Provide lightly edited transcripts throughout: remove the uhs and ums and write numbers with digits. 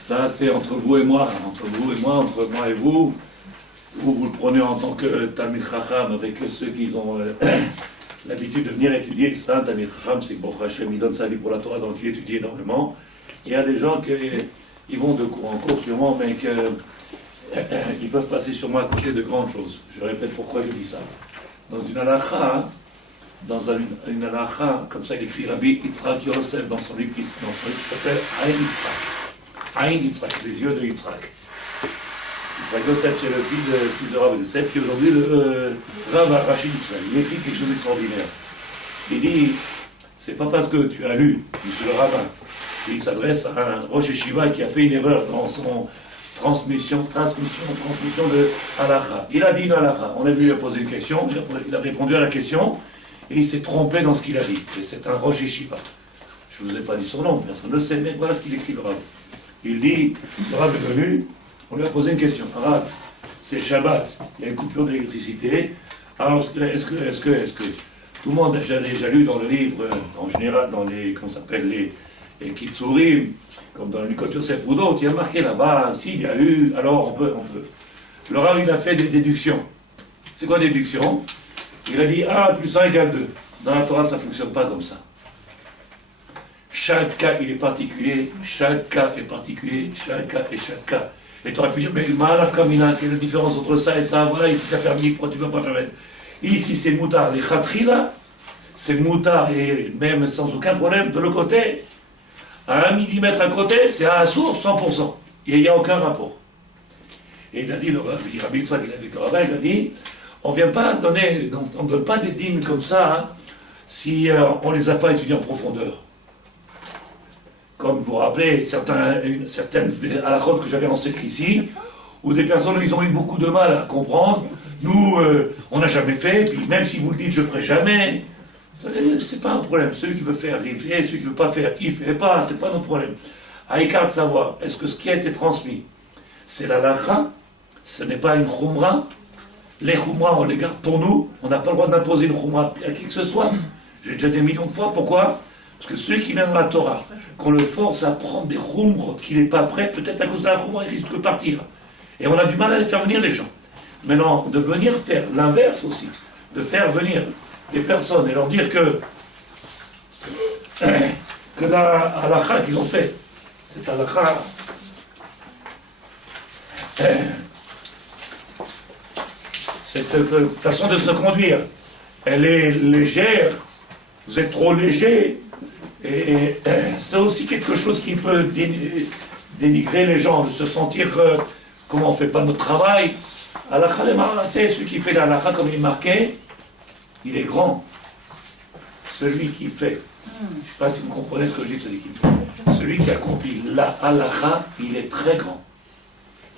Ça, c'est entre vous et moi, entre moi et vous. Vous le prenez en tant que Talmid Chacham avec ceux qui ont l'habitude de venir étudier. Ça, Talmid Chacham, c'est que bon, Hachem, il donne sa vie pour la Torah, donc il étudie énormément. Il y a des gens qui ils vont de cours en cours sûrement, mais qu'ils peuvent passer sûrement à côté de grandes choses. Je répète pourquoi je dis ça. Dans une halakha, une halakha, comme ça il écrit Rabbi Yitzhak Yosef dans son livre qui s'appelle Aïn Yitzhak. Aïn Yitzhak, les yeux de Yitzhak. Yitzhak Yosef, c'est le fils de Rav Yosef, qui est aujourd'hui le Rav Rachid Israël. Il écrit quelque chose d'extraordinaire. Il dit, c'est pas parce que tu as lu, monsieur le rabbin, qu'il s'adresse à un Rosh Yeshiva qui a fait une erreur dans son transmission de halakha. Il a dit une halakha. On a vu lui poser une question, il a répondu à la question, et il s'est trompé dans ce qu'il a dit. Et c'est un Rosh Yeshiva. Je ne vous ai pas dit son nom, personne ne le sait, mais voilà ce qu'il écrit le Rav. Il dit, le Rav est venu, on lui a posé une question. Rav, c'est Shabbat, il y a une coupure d'électricité. Alors, est-ce que tout le monde a déjà lu dans le livre, en général, dans les, comment ça s'appelle, les Kitsurim, comme dans le Likot Yosef ou d'autres, il y a marqué là-bas, s'il y a eu, alors on peut. Le Rav, il a fait des déductions. C'est quoi déduction? Il a dit 1 plus 1 égale 2. Dans la Torah, ça ne fonctionne pas comme ça. Chaque cas, il est particulier, chaque cas est particulier, chaque cas et chaque cas. Et tu aurais pu dire, mais Ma'alaf Kamina, quelle est la différence entre ça et ça? Voilà, ici tu as permis, pourquoi tu ne vas pas permettre? Ici c'est moutard, les khatrila, c'est moutard, et même sans aucun problème, de l'autre côté, à 1 millimètre à côté, c'est à la source, 100%. Et il n'y a aucun rapport. Et il a dit, le Rabbi Yitzhak, il a dit, il a dit, on ne donne pas des dîmes comme ça, hein, si on ne les a pas étudiés en profondeur. Comme vous vous rappelez, certaines halakhot que j'avais enseignées ici, où des personnes ils ont eu beaucoup de mal à comprendre. Nous, on n'a jamais fait, puis même si vous le dites, je ne ferai jamais, c'est pas un problème. Celui qui veut faire, il fait, celui qui ne veut pas faire, il ne fait pas, c'est pas notre problème. À écart de savoir, est-ce que ce qui a été transmis, c'est la halakha, ce n'est pas une khumra. Les khumra, on les garde pour nous, on n'a pas le droit d'imposer une khumra à qui que ce soit. J'ai déjà dit des millions de fois, pourquoi? Parce que celui qui vient de la Torah, qu'on le force à prendre des khumrot qu'il n'est pas prêt, peut-être à cause de la khumra, il risque de partir. Et on a du mal à les faire venir les gens. Maintenant, de venir faire l'inverse aussi, de faire venir des personnes et leur dire que la halakha qu'ils ont fait, cette halakha, cette façon de se conduire, elle est légère, vous êtes trop léger, et c'est aussi quelque chose qui peut dénigrer les gens, de se sentir comment on ne fait pas notre travail. Halakha le ma'aseh, celui qui fait la halakha comme il est marqué, il est grand. Celui qui fait, je ne sais pas si vous comprenez ce que je dis, celui qui accomplit la halakha, il est très grand.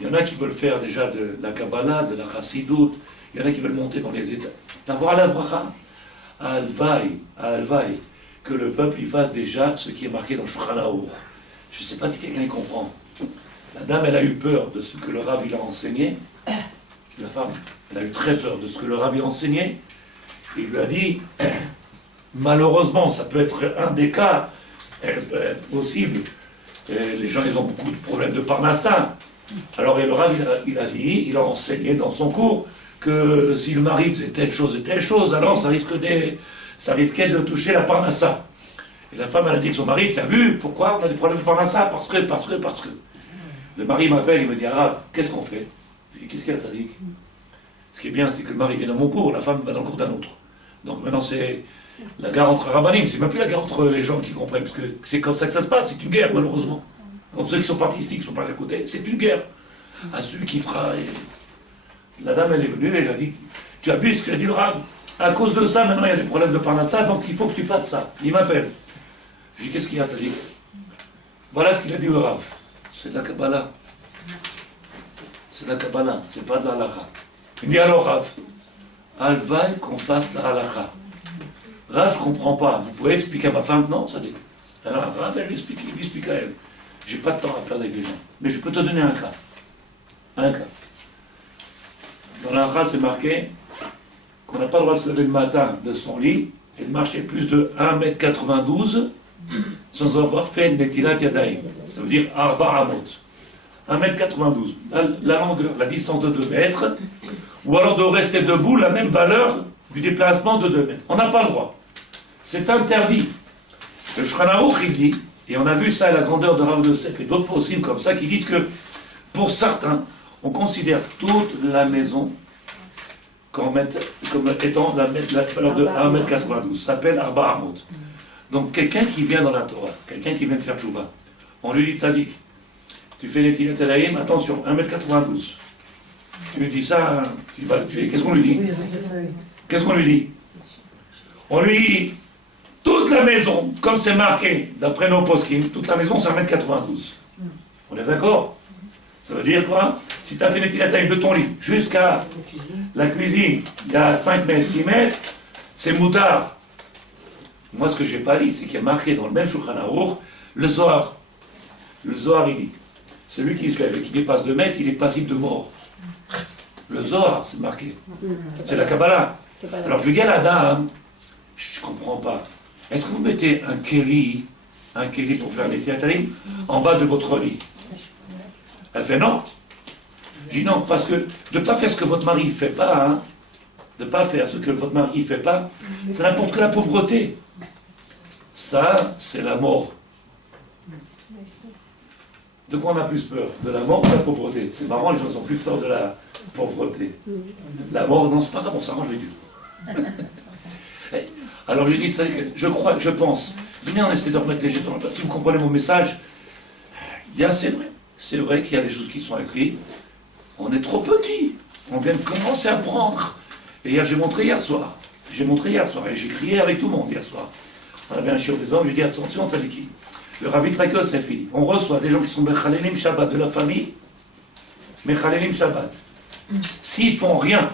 Il y en a qui veulent faire déjà de la Kabbalah, de la Chassidut, il y en a qui veulent monter dans les états. D'avoir la bracha, alvaï, que le peuple y fasse déjà ce qui est marqué dans Shulchan Aruch. Je ne sais pas si quelqu'un y comprend. La dame, elle a eu peur de ce que le Rav il a enseigné. La femme, elle a eu très peur de ce que le Rav il a enseigné. Il lui a dit, malheureusement, ça peut être un des cas possibles. Les gens, ils ont beaucoup de problèmes de parnassa. Alors, et le Rav, il a enseigné dans son cours que si le mari faisait telle chose, alors ça risquait de toucher la parnassa. Et la femme, elle a dit à son mari, tu as vu pourquoi on a des problèmes de parnassa? Parce que. Le mari m'appelle, il me dit, Rav, qu'est-ce qu'on fait? Je lui dis, qu'est-ce qu'il y a de sadique? Ce qui est bien, c'est que le mari vient dans mon cours, la femme va dans le cours d'un autre. Donc maintenant, c'est la guerre entre rabbinim, c'est même plus la guerre entre les gens qui comprennent, parce que c'est comme ça que ça se passe, c'est une guerre, malheureusement. Comme ceux qui sont partis ici, qui sont pas à côté, c'est une guerre. À celui qui fera. La dame, elle est venue, elle a dit, tu as vu ce qu'il a dit le Rav? À cause de ça, maintenant, il y a des problèmes de parnassa, donc il faut que tu fasses ça. Il m'appelle. Je lui dis, qu'est-ce qu'il y a de sadique? Voilà ce qu'il a dit le Rav. C'est de la Kabbalah. C'est de la Kabbalah, c'est pas de la halakha. Il dit alors Rav, alvaï qu'on fasse la halakha. Rav, je comprends pas. Vous pouvez expliquer à ma femme? Non, ça dit. Alors Rav, elle lui explique à elle. J'ai pas de temps à perdre avec les gens. Mais je peux te donner un cas. Un cas. Dans la halakha, c'est marqué qu'on n'a pas le droit de se lever le matin de son lit et de marcher plus de 1,92 m sans avoir fait Netilat Yadayim. Ça veut dire Arba Amot. 1m92. La longueur, la distance de 2 mètres. Ou alors de rester debout, la même valeur du déplacement de 2 mètres. On n'a pas le droit. C'est interdit. Le Shulchan Aruch, il dit, et on a vu ça à la grandeur de Rav Yosef et d'autres possibles comme ça, qui disent que pour certains, on considère toute la maison comme étant la valeur de 1m92. Ça s'appelle Arba Amot. Donc quelqu'un qui vient dans la Torah, quelqu'un qui vient de faire Tchouva, on lui dit Tzadik, tu fais les Tilat Elayim, attention, 1m92. Tu lui dis ça, tu vas le tuer. Qu'est-ce qu'on lui dit? Qu'est-ce qu'on lui dit? On lui dit, toute la maison, comme c'est marqué d'après nos poskim, toute la maison c'est 1m92. On est d'accord? Ça veut dire quoi? Si tu as fait les Tilat Elayim de ton lit jusqu'à la cuisine, il y a 5 mètres, 6 mètres, c'est moutard. Moi, ce que je n'ai pas dit, c'est qu'il y a marqué dans le même Shulchan Aruch, le Zohar. Le Zohar, il dit, celui qui se lève et qui dépasse 2 mètres, il est passible de mort. Le Zohar, c'est marqué. C'est la Kabbalah. Alors je dis à la dame, je ne comprends pas. Est-ce que vous mettez un kéli pour faire les théâtrines, en bas de votre lit? Elle fait non. Je dis non, parce que de ne pas faire ce que votre mari ne fait pas, hein, de ne pas faire ce que votre mari ne fait pas, ça n'apporte que la pauvreté. Ça, c'est la mort. De quoi on a plus peur? De la mort ou de la pauvreté? C'est marrant, les gens ont plus peur de la pauvreté. La mort, non, c'est pas grave, on s'arrange avec Dieu. Alors je dis, je pense, venez, on essaie de remettre les jetons. Si vous comprenez mon message, c'est vrai qu'il y a des choses qui sont écrites. On est trop petits. On vient de commencer à prendre. Et hier, j'ai montré hier soir. Et j'ai crié avec tout le monde hier soir. On avait un chiot des hommes, j'ai dit attention, Tzadiki. Le Rav Yitzhak Yosef, il dit, on reçoit des gens qui sont Mechalelim Shabbat de la famille, Mechalelim Shabbat. S'ils font rien,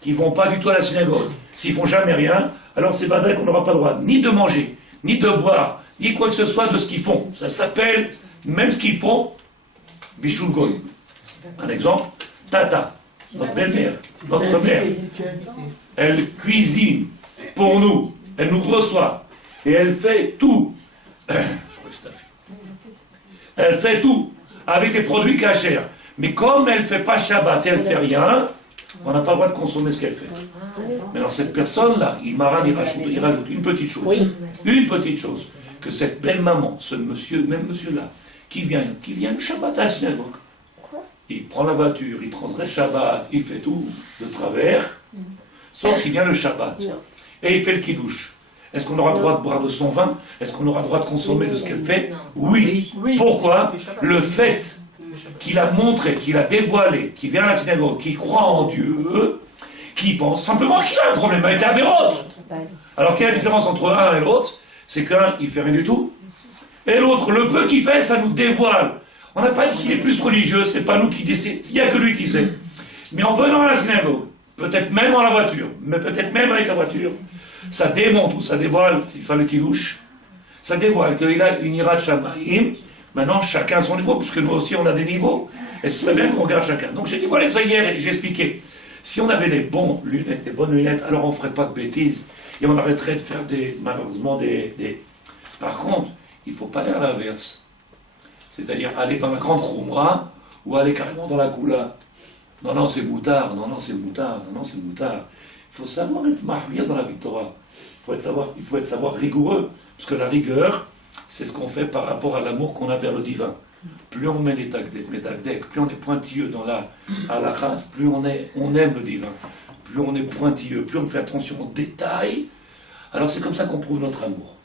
qu'ils ne vont pas du tout à la synagogue, s'ils font jamais rien, alors c'est badal qu'on n'aura pas le droit ni de manger, ni de boire, ni quoi que ce soit de ce qu'ils font. Ça s'appelle, même ce qu'ils font, Bishul Goy. Un exemple, Tata, notre belle-mère, notre mère, elle cuisine pour nous, elle nous reçoit, et elle fait tout. Elle fait tout avec des produits cachers. Mais comme elle ne fait pas Shabbat et elle ne fait rien, on n'a pas le droit de consommer ce qu'elle fait. Mais alors cette personne-là, il rajoute une petite chose. Une petite chose. Que cette belle maman, ce monsieur, même monsieur-là, qui vient le Shabbat à la synagogue, il prend la voiture, il transgresse Shabbat, il fait tout de travers, sauf qu'il vient le Shabbat. Et il fait le kiddush. Est-ce qu'on aura le droit de boire de son vin? Est-ce qu'on aura le droit de consommer de ce qu'elle fait? Oui. Pourquoi? Le fait qu'il a montré, qu'il a dévoilé, qu'il vient à la synagogue, qu'il croit en Dieu, qu'il pense simplement qu'il a un problème avec la vérote. Alors quelle est la différence entre un et l'autre? C'est qu'un, il fait rien du tout, et l'autre, le peu qu'il fait, ça nous dévoile. On n'a pas dit qu'il est plus religieux, c'est pas nous qui décidons, il n'y a que lui qui sait. Mais en venant à la synagogue, peut-être même en la voiture, mais peut-être même avec la voiture, ça démontre ou ça dévoile qu'il fallait qu'il louche, ça dévoile qu'il a une ira de Shamaïm. Maintenant, chacun son niveau, parce que nous aussi on a des niveaux, et c'est bien qu'on regarde chacun. Donc j'ai dit, voilà ça hier, et j'ai expliqué. Si on avait les bonnes lunettes, alors on ne ferait pas de bêtises, et on arrêterait de faire malheureusement des... Par contre, il ne faut pas aller à l'inverse. C'est-à-dire aller dans la grande khumra, ou aller carrément dans la koula. Non, c'est moutard, c'est moutard. Il faut savoir être mahmir dans la Torah. Il faut être savoir rigoureux. Parce que la rigueur, c'est ce qu'on fait par rapport à l'amour qu'on a vers le divin. Plus on met les dagdek, plus on est pointilleux dans la halakha, plus on aime le divin. Plus on est pointilleux, plus on fait attention aux détails. Alors c'est comme ça qu'on prouve notre amour.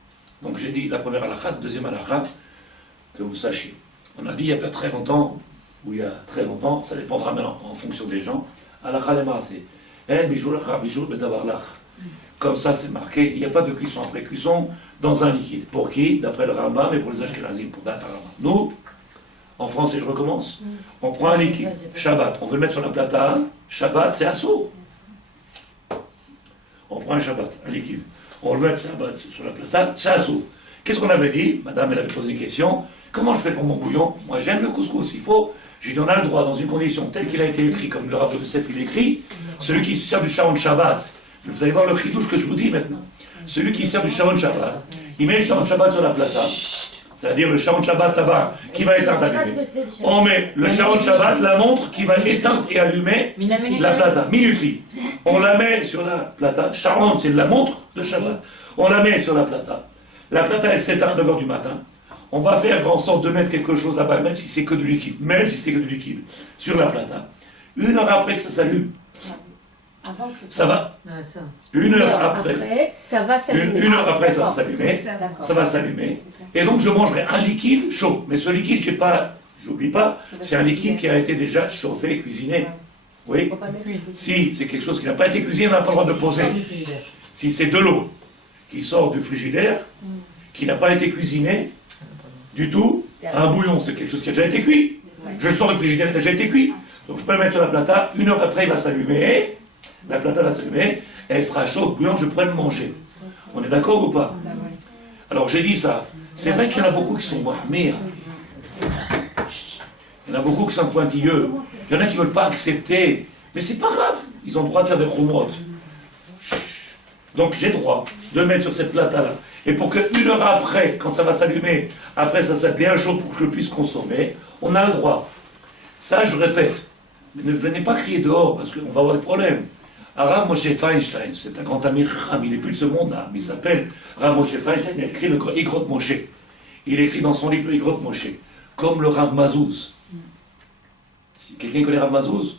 Donc j'ai dit la première halakha, la deuxième halakha, que vous sachiez. On a dit il y a pas très longtemps, ou il y a très longtemps, ça dépendra maintenant en fonction des gens, halakha le maaseh. Comme ça, c'est marqué, il n'y a pas de cuisson après cuisson dans un liquide. Pour qui? D'après le Rambam, mais pour les Ashkenazim, pour Data Rambam. Nous, en français, je recommence, on prend un liquide, Shabbat, on veut le mettre sur la plata, Shabbat, c'est assaut. On prend un Shabbat, un liquide, on le met Shabbat sur la plata, c'est assaut. Qu'est-ce qu'on avait dit? Madame, elle avait posé une question, comment je fais pour mon bouillon? Moi, j'aime le couscous, il faut... J'ai dit, on a le droit, dans une condition telle qu'il a été écrit, comme le Rav Yosef il écrit, celui qui se sert du Sharon Shabbat, vous allez voir le chidouche que je vous dis maintenant, celui qui sert du Sharon Shabbat, il met le Sharon Shabbat sur la plata. C'est-à-dire le Sharon Shabbat là-bas qui va éteindre allumé. On met le Sharon Shabbat, la montre qui va éteindre et allumer la plata. Minuterie. On la met sur la plata. Sharon, c'est la montre de Shabbat. On la met sur la plata. La plata, elle s'éteint à 9h du matin. On va faire en sorte de mettre quelque chose là-bas, même si c'est que du liquide. Même si c'est que du liquide. Sur la plata. 1 heure après que ça s'allume. Ça va. 1 heure après, ça va s'allumer. 1 heure après, ça va s'allumer. Ça va s'allumer. Et donc, je mangerai un liquide chaud. Mais ce liquide, j'oublie pas, c'est un liquide qui a été déjà chauffé, cuisiné. Oui. Si c'est quelque chose qui n'a pas été cuisiné, on n'a pas le droit de poser. Si c'est de l'eau qui sort du frigidaire, qui n'a pas été cuisiné du tout, un bouillon, c'est quelque chose qui a déjà été cuit. Je sors du frigidaire, il a déjà été cuit. Donc, je peux le mettre sur la plata. 1 heure après, il va s'allumer. La plata va s'allumer, elle sera chaude, bouillante, je pourrais le manger. On est d'accord ou pas? Alors j'ai dit ça. C'est vrai qu'il y en a beaucoup qui sont mahmir. Il y en a beaucoup qui sont pointilleux. Il y en a qui ne veulent pas accepter. Mais c'est pas grave. Ils ont le droit de faire des khumrot. Donc j'ai le droit de le mettre sur cette plata-là. Et pour que 1 heure après, quand ça va s'allumer, après ça soit bien chaud pour que je puisse consommer, on a le droit. Ça, je répète. Mais ne venez pas crier dehors parce qu'on va avoir des problèmes. Rav Moshe Feinstein, c'est un grand ami Chacham, il n'est plus de ce monde-là, mais il s'appelle Rav Moshe Feinstein, il a écrit le Igrot Moshe. Il écrit dans son livre le Igrot Moshe, comme le Rav Mazouz. Si quelqu'un connaît Rav Mazouz,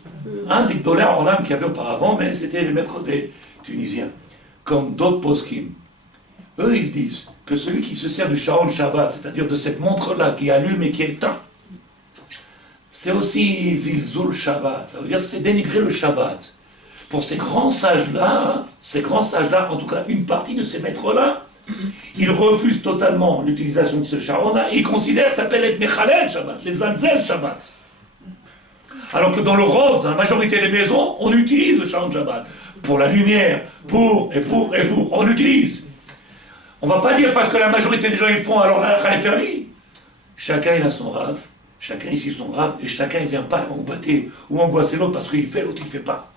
un des dollars en âme qu'il y avait auparavant, mais c'était le maître des Tunisiens, comme d'autres poskim. Eux, ils disent que celui qui se sert du Sharon Shabbat, c'est-à-dire de cette montre-là qui allume et qui éteint, c'est aussi Zilzul Shabbat, ça veut dire c'est dénigrer le Shabbat. Pour ces grands sages-là, en tout cas une partie de ces maîtres-là, ils refusent totalement l'utilisation de ce Sharon-là et ils considèrent que ça s'appelle être Mechalel Shabbat, les Zalzel Shabbat. Alors que dans le Rov, dans la majorité des maisons, on utilise le Sharon Shabbat. Pour la lumière, pour, on l'utilise. On ne va pas dire parce que la majorité des gens ils font, alors la est permis. Chacun il a son Rav, chacun ici son Rav, et chacun il ne vient pas emboîter ou angoisser l'autre parce qu'il fait, l'autre il ne fait pas.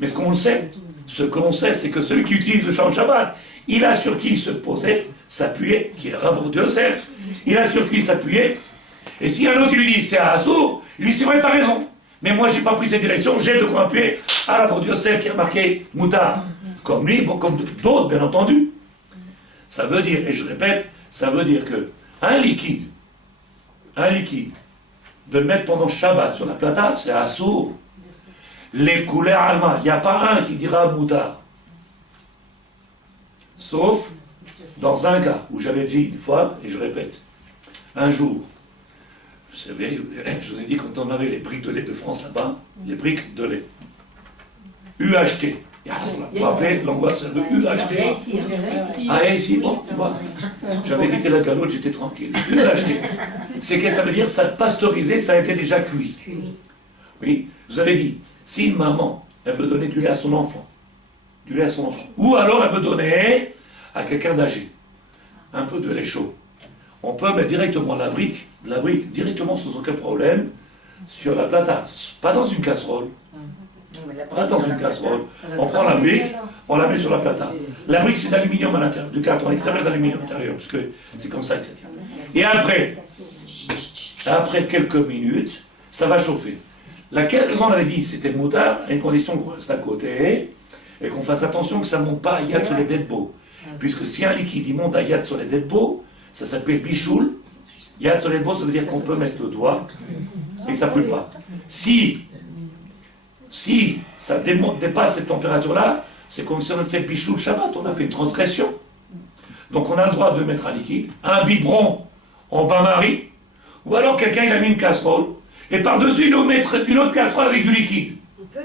Mais ce que l'on sait, c'est que celui qui utilise le Sharon Shabbat, il a sur qui se poser, s'appuyer, qui est le Rav de Yosef, il a sur qui s'appuyer, et si un autre il lui dit c'est à Assour, il lui dit c'est vrai, t'as raison, mais moi j'ai pas pris cette direction, j'ai de quoi appuyer à Rav de Yosef qui a marqué Moutar, comme lui, bon, comme d'autres bien entendu. Ça veut dire, et je répète, ça veut dire que un liquide, de le mettre pendant Shabbat sur la plata, c'est à Assour. Les couleurs allemandes, il n'y a pas un qui dira Moutar. Sauf dans un cas où j'avais dit une fois, et je répète, un jour, vous savez, je vous ai dit quand on avait les briques de lait de France là-bas, les briques de lait, UHT. Vous vous rappelez l'angoisse de UHT? Ah, ici, bon, tu vois, j'avais quitté la galoute, j'étais tranquille. UHT. C'est que ça veut dire, ça pasteurisé, ça a été déjà cuit. Oui, vous avez dit, si une maman, elle veut donner du lait à son enfant, ou alors elle veut donner à quelqu'un d'âgé, un peu de lait chaud, on peut mettre directement la brique, directement sans aucun problème, sur la plata, pas dans une casserole. Pas dans une casserole. On prend la brique, on la met sur la plata. La brique c'est d'aluminium à l'intérieur, du carton extérieur d'aluminium à l'intérieur, parce que c'est comme ça que ça tient. Et après quelques minutes, ça va chauffer. Laquelle raison on avait dit c'était le moutard, à une condition qu'on reste à côté et qu'on fasse attention que ça ne monte pas à yad sur les deadbo. Puisque si un liquide il monte à yad sur les deadbo, ça s'appelle bichoul. Yad sur les deadbo, ça veut dire qu'on peut mettre le doigt et que ça ne brûle pas. Si ça dépasse cette température-là, c'est comme si on a fait bichoul Shabbat, on a fait une transgression. Donc on a le droit de mettre un liquide, un biberon en bain-marie, ou alors quelqu'un il a mis une casserole. Et par-dessus, il nous mettre une autre casserole avec du liquide. On peut?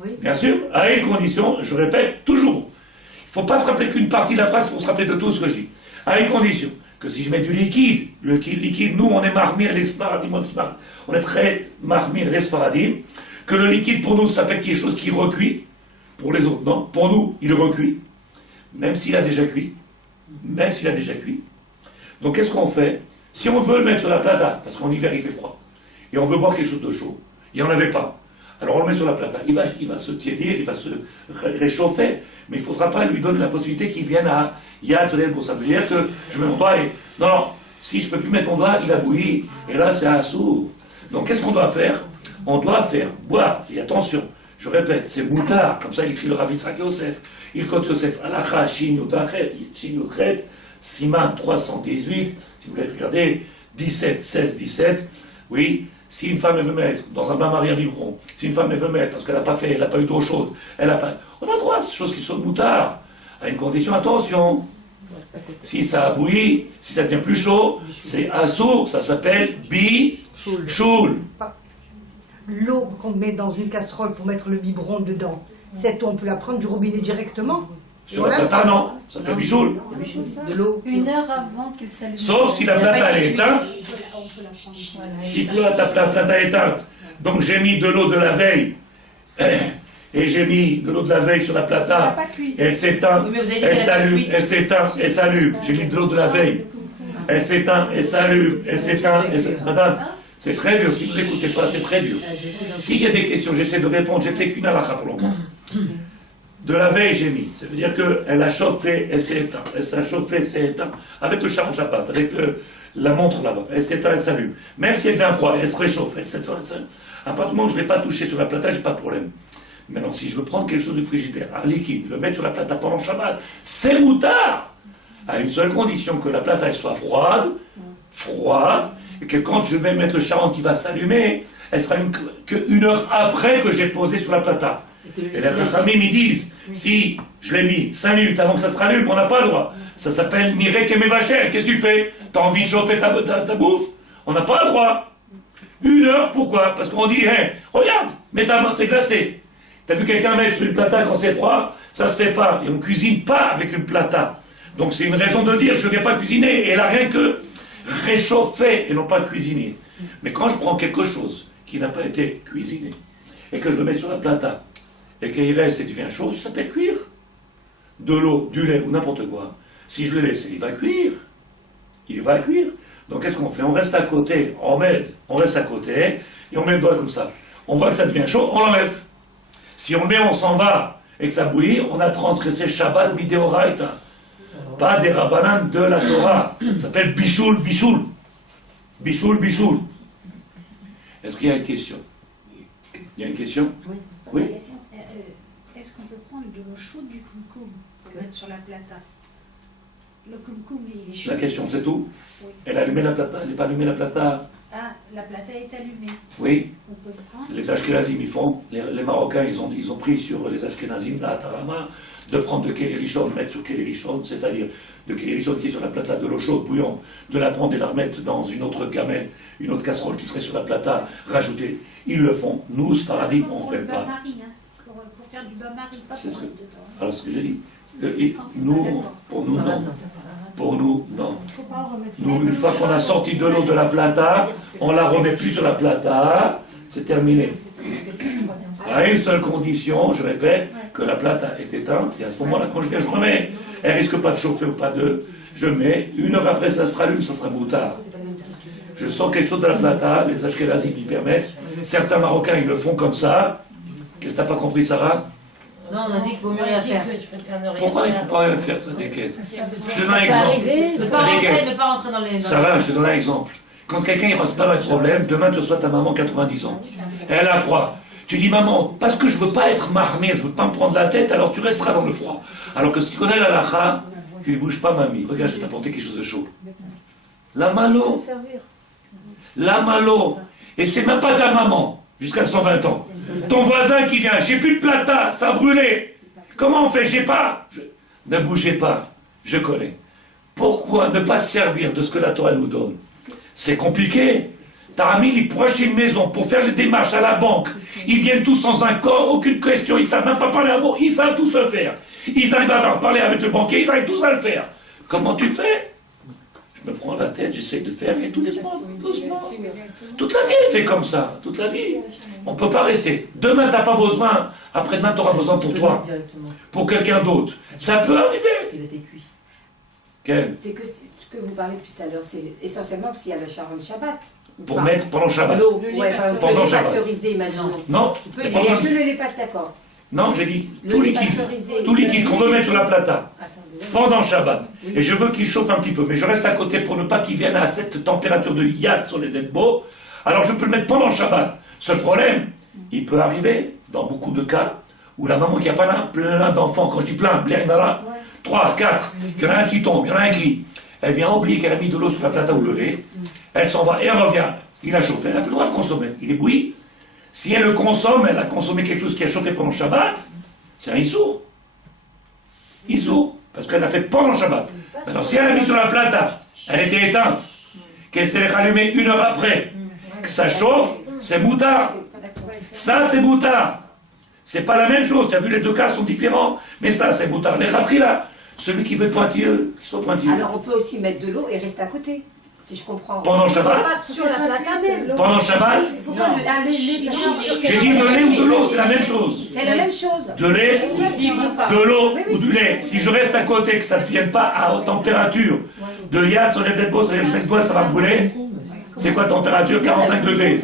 Oui. Bien sûr, à une condition, je répète toujours. Il ne faut pas se rappeler qu'une partie de la phrase, il faut se rappeler de tout ce que je dis. À une condition, que si je mets du liquide, le liquide, nous on est marmir les sparadim, on est très marmir les sparadim, que le liquide pour nous ça s'appelle quelque chose qui recuit, pour les autres non, pour nous il recuit, même s'il a déjà cuit. Donc qu'est-ce qu'on fait? Si on veut le mettre sur la plata, parce qu'en hiver il fait froid, et on veut boire quelque chose de chaud, il n'y en avait pas. Alors on le met sur la plata. Il va se tiédir, il va se réchauffer, mais il ne faudra pas lui donner la possibilité qu'il vienne à Yad Solel pour ça. veut dire que je mets mon doigt et... Non, non, si je ne peux plus mettre mon doigt, il a bouilli, et là c'est assourd. Donc qu'est-ce qu'on doit faire? On doit faire boire, et attention, je répète, c'est moutard, comme ça il écrit le Rav Yitzhak Yosef. Il compte Yosef, Alacha, Shin Yutachet, Siman 318, si vous voulez regarder, 17, 16, 17, oui. Si une femme elle veut mettre dans un bain-marie à biberon, si une femme elle veut mettre parce qu'elle n'a pas fait, elle n'a pas eu d'eau chaude, elle a pas... On a droit à ces choses qui sont moutards, à une condition, attention. Si ça a bouilli, si ça devient plus chaud, c'est assourd, ça s'appelle bichoul. L'eau qu'on met dans une casserole pour mettre le biberon dedans, cette eau on peut la prendre du robinet directement? Sur la plata, non, ça s'appelle bichoul. De l'eau. 1 heure avant qu'elle s'allume. Sauf si la plata elle est éteinte. Si la plata est éteinte, donc j'ai mis de l'eau de la veille, et j'ai mis de l'eau de la veille sur la plata, elle s'éteint, elle s'allume, elle s'éteint, elle s'allume. J'ai mis de l'eau de la veille, elle s'éteint, elle s'allume, elle s'éteint, elle s'éteint. Madame, c'est très dur, si vous n'écoutez pas, c'est très dur. S'il y a des questions, j'essaie de répondre, j'ai fait qu'une halakha pour longtemps. De la veille, j'ai mis. Ça veut dire qu'elle a chauffé, elle s'est éteinte. Elle s'est chauffée, elle s'est éteinte. Avec le Sharon Shabbat, avec la montre là-bas. Elle s'éteint, elle s'allume. Même si elle fait un froid, elle se réchauffe. Elle s'éteint, elle s'allume. À partir du moment où je ne vais pas toucher sur la plata, j'ai pas de problème. Maintenant, si je veux prendre quelque chose de frigidaire, un liquide, le mettre sur la plata pendant le Shabbat, c'est moutard. À une seule condition, que la plata elle soit froide, et que quand je vais mettre le Sharon qui va s'allumer, elle sera qu'une heure après que j'ai posé sur la plata. Et les Chachamim ils disent, si je l'ai mis 5 minutes avant que ça se rallume, on n'a pas le droit. Ça s'appelle Nirek et Mevacher. Qu'est-ce que tu fais? T'as envie de chauffer ta bouffe? On n'a pas le droit. 1 heure, pourquoi? Parce qu'on dit, hey, regarde, mets ta main, c'est glacé. T'as vu quelqu'un mettre sur une plata quand c'est froid? Ça se fait pas. Et on ne cuisine pas avec une plata. Donc c'est une raison de dire, je ne viens pas cuisiner. Et elle a rien que réchauffer et non pas cuisiner. Mais quand je prends quelque chose qui n'a pas été cuisiné et que je le mets sur la plata, et qu'il reste et qu'il devient chaud, ça s'appelle cuire. De l'eau, du lait ou n'importe quoi. Si je le laisse, il va cuire. Il va cuire. Donc qu'est-ce qu'on fait? On reste à côté, on reste à côté, et on met le doigt comme ça. On voit que ça devient chaud, on l'enlève. Si on le met, on s'en va, et que ça bouillit, on a transgressé Shabbat Mideoraita. Pas des rabbanan de la Torah. Ça s'appelle bichoul. Bichoul. Est-ce qu'il y a une question? Il y a une question? Oui. Est-ce qu'on peut prendre de l'eau chaude du kumkum pour mettre sur la plata? Le kumkum, il est chaud. La question, c'est tout? Oui. Elle a allumé la plata? Elle n'a pas allumé la plata? Ah, la plata est allumée. Oui. On peut le prendre? Les Ashkenazim, ils font. Les Marocains, ils ont pris sur les Ashkenazim, là, à Tarama, de prendre de Keli Rishon, mettre sur Keli Rishon, c'est-à-dire de Keli Rishon qui est sur la plata, de l'eau chaude bouillante, de la prendre et la remettre dans une autre gamelle, une autre casserole qui serait sur la plata, rajouter. Ils le font. Nous, Sfaradim, on ne fait pas. Pour faire du bain-marie, pas C'est pour ce que- mettre dedans. Alors, ce que j'ai dit, nous, pour nous, non. Pour nous, non. Faut pas en remettre. Nous, une fois qu'on a sorti de l'eau de la plata, on la remet plus sur la plata, c'est terminé. À une seule condition, je répète, que la plata est éteinte, et à ce moment-là, quand je viens, je remets. Elle risque pas de chauffer ou pas de, je mets, 1 heure après, ça se rallume, ça sera moutard. Je sors quelque chose de la plata, les Ashkenazim y permettent, certains Marocains, ils le font comme ça. Qu'est-ce que t'as pas compris, Sarah? Non, on a dit qu'il vaut mieux rien faire. Pourquoi il ne faut pas rien faire, ça déquête? Je te donne un Ça peut exemple. arriver, ne pas rentrer dans les... Sarah, je te donne un exemple. Quand quelqu'un il ne passe pas le problème, demain tu reçois ta maman 90 ans. Elle a froid. Tu dis maman, parce que je ne veux pas être marmé, je ne veux pas me prendre la tête, alors tu resteras dans le froid. Alors que si tu connais la lacha, tu ne bouges pas mamie. Regarde, je vais t'apporter quelque chose de chaud. La malo. La malo. Et c'est même pas ta maman, jusqu'à 120 ans. Ton voisin qui vient, j'ai plus de plata, ça a brûlé. Comment on fait? J'ai pas. Ne bougez pas, je connais. Pourquoi ne pas se servir de ce que la Torah nous donne? C'est compliqué. Taramil, il pour acheter une maison, pour faire les démarches à la banque, ils viennent tous sans un corps, aucune question, ils ne savent même pas parler à mot, ils savent tous le faire. Ils arrivent à leur parler avec le banquier, ils arrivent tous à le faire. Comment tu fais? Je me prends la tête, j'essaie de faire, et tout doucement, doucement. Toute la vie, elle fait comme ça, toute la vie. On ne peut pas rester. Demain, tu n'as pas besoin, après-demain, tu auras besoin pour toi, pour quelqu'un d'autre. Ça peut arriver. Il a été cuit. Quel? C'est que ce que vous parlez tout à l'heure, c'est essentiellement s'il y a le Sharon Shabbat. pour mettre pendant Shabbat. L'eau, ouais, Pendant le lait Shabbat. pasteurisé, imaginons. Non, Il n'y a que le lait pasteurisé, d'accord. non, j'ai dit Le tout lait liquide. pasteurisé. Tout liquide qu'on veut mettre sur la plata. Attendez. Pendant Shabbat. Oui. Et je veux qu'il chauffe un petit peu. Mais je reste à côté pour ne pas qu'il vienne à cette température de yad sur les Denbo. Alors je peux le mettre pendant Shabbat. Seul problème, il peut arriver, dans beaucoup de cas, où la maman qui a pas plein d'enfants, quand je dis plein, il y en a 3, 4, qu'il y en a un qui tombe, il y en a un qui... Elle vient oublier qu'elle a mis de l'eau sur la plata ou le lait. Elle s'en va et elle revient. Il a chauffé. Elle n'a plus le droit de consommer. Il est bouilli. Si elle le consomme, elle a consommé quelque chose qui a chauffé pendant Shabbat, c'est un issour. Issour. Parce qu'elle l'a fait pendant Shabbat. Alors si elle l'a mis sur la plata, elle était éteinte, qu'elle s'est rallumée 1 heure après, que ça chauffe, c'est moutard. Ça, c'est moutard. C'est pas la même chose. Tu as vu, les deux cas sont différents. Mais ça, c'est moutard. Les khatri là, celui qui veut être pointilleux, qu'il soit pointilleux. Alors on peut aussi mettre de l'eau et rester à côté, si je comprends. Pendant Shabbat. Sur la plata. Pendant Shabbat. J'ai dit de lait ou de l'eau, c'est la même chose. C'est la même chose. De lait, de l'eau ou du lait. Si je reste à côté, que ça ne vienne pas à haute température, de yad sur les bedbos, ça va brûler. C'est quoi température? 45 degrés.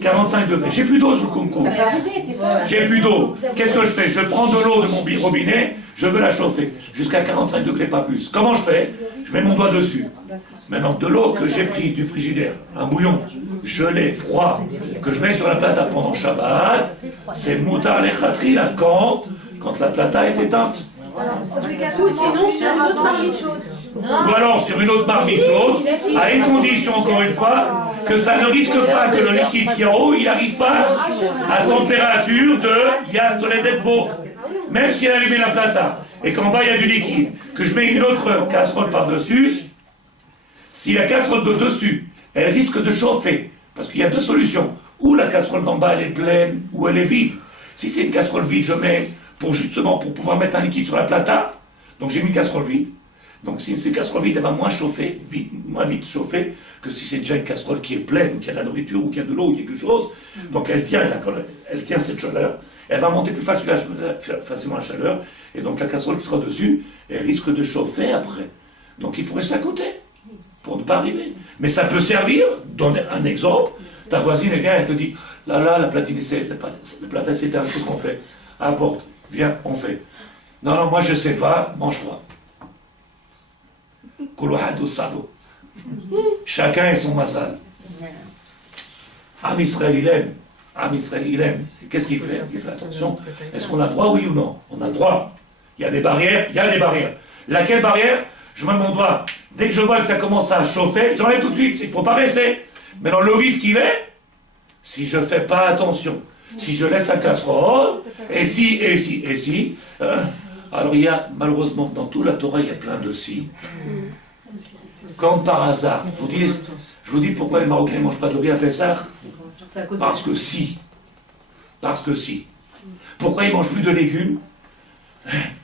45 degrés. J'ai plus d'eau sous le concombre. Ça peut arriver, c'est ça. J'ai plus d'eau. Qu'est-ce que je fais? Je prends de l'eau de mon robinet, je veux la chauffer. Jusqu'à 45 degrés, pas plus. Comment je fais? Je mets mon doigt dessus. Maintenant, de l'eau que j'ai pris du frigidaire, un bouillon, gelé, froid, que je mets sur la plata pendant Shabbat, c'est moutar les khatri, là, quand la plata est éteinte. Ou sinon sur une autre marmite chaude. Ou alors sur une autre marmite chaude, à une condition, encore une fois, que ça ne risque pas que le liquide qui est en haut, il n'arrive pas à température de yad soledet beau. Même si elle a allumé la plata, et qu'en bas il y a du liquide, que je mets une autre casserole par-dessus, si la casserole de dessus, elle risque de chauffer, parce qu'il y a deux solutions. Ou la casserole d'en bas, elle est pleine, ou elle est vide. Si c'est une casserole vide, je mets pour pouvoir mettre un liquide sur la plata. Donc j'ai mis une casserole vide. Donc si c'est une casserole vide, elle va moins chauffer, moins vite chauffer, que si c'est déjà une casserole qui est pleine, ou qui a de la nourriture, ou qui a de l'eau, ou quelque chose. Donc elle tient cette chaleur. Elle va monter plus facilement la chaleur. Et donc la casserole qui sera dessus, elle risque de chauffer après. Donc il faut rester à côté, pour ne pas arriver. Mais ça peut servir, donner un exemple. Ta voisine, elle vient, elle te dit, là, la platine essaie, la platine s'éteint, qu'est-ce qu'on fait? Apporte, viens, on fait. Non, moi je sais pas, mange froid. Chacun est son mazal. Am Israël, il aime. Am Israël, il aime. Qu'est-ce qu'il fait? Il fait attention. Est-ce qu'on a le droit, oui ou non? On a le droit. Il y a des barrières, il y a des barrières. Laquelle barrière? Je mets mon doigt. Dès que je vois que ça commence à chauffer, j'enlève tout de suite. Il ne faut pas rester. Maintenant, le risque, il est, si je ne fais pas attention, si je laisse la casserole, et si, alors il y a, malheureusement, dans toute la Torah, il y a plein de si. Comme par hasard. Je vous dis pourquoi les Marocains ne mangent pas de riz à Pessah? Parce que si. Pourquoi ils ne mangent plus de légumes?